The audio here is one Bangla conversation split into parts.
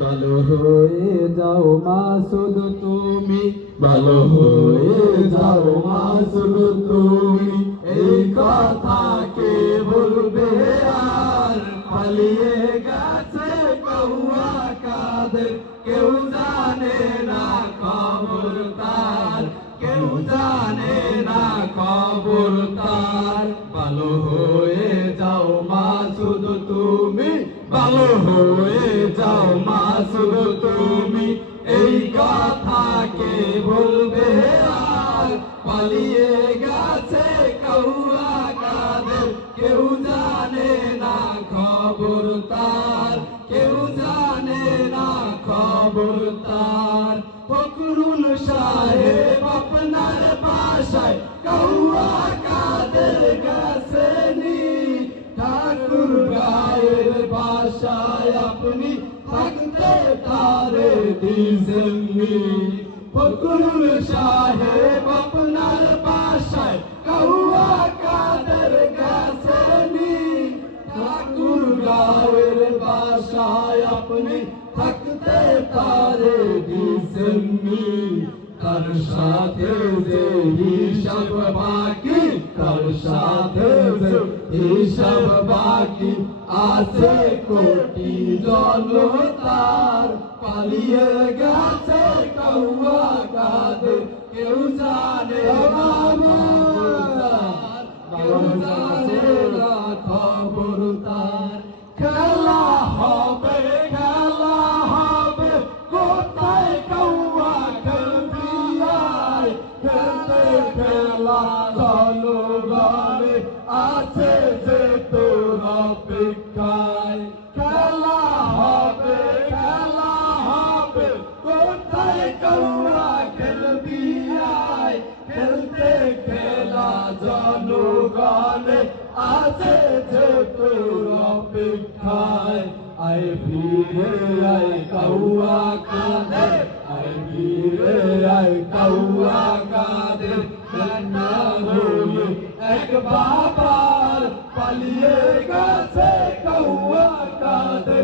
ভালো হয়ে যাও মাসুদ তুমি। ভালো হয়ে যাও মাসুদ তুমি। এই কথা কে বলবে আর পালিয়ে গেছে কৌয়া কাদের। কেউ জানে না খবর তার। কেউ জানে না খবর তার। ভালো হয়ে তুমি। এই কথা কে বলবে আর পালিয়ে গেছে কাদের। কেউ জানে না খবর তার। কেউ জানে না খবর তার। ফকরুল সাহেব আপনার বাসায় কৌয়া বাসায় আপনি থাকতে তারে দিছেননি ফকরুল সাহেব আপনার বাসায় কৌয়া কাদের গেছে নি। ঠাকুর গায়ের বাসায় আপনি থাকতে তারে দিছেননি তার সাথে যে হিসাব বাকি, তার সাথে যে হিসাব বাকি আছে কোটি জনতার, পালিয়ে গেছে কৌয়া কাদের কেউ জানে কেউ জানে না খবর তার খেলা হবে খেলা হবে, কোথায় কৌয়া খেলতে খেলা চলো গানে আছে অপেক্ষায় খেলা হবে? খেলা হবে। কোথায় কৌয়া খেলবি? আয়। খেলতে খেলা জনগণে আছে যে তোর অপেক্ষায়। আয় ফিরে আয় কৌয়া কাঁদে আয় ফিরে আয় কৌয়া কাঁদে কান্না হলো এক বাবার পালিয়ে গেছে।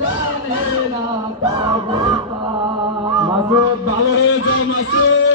জানে না খবর মাসুদ ভালো হয়েছে মাসুদ।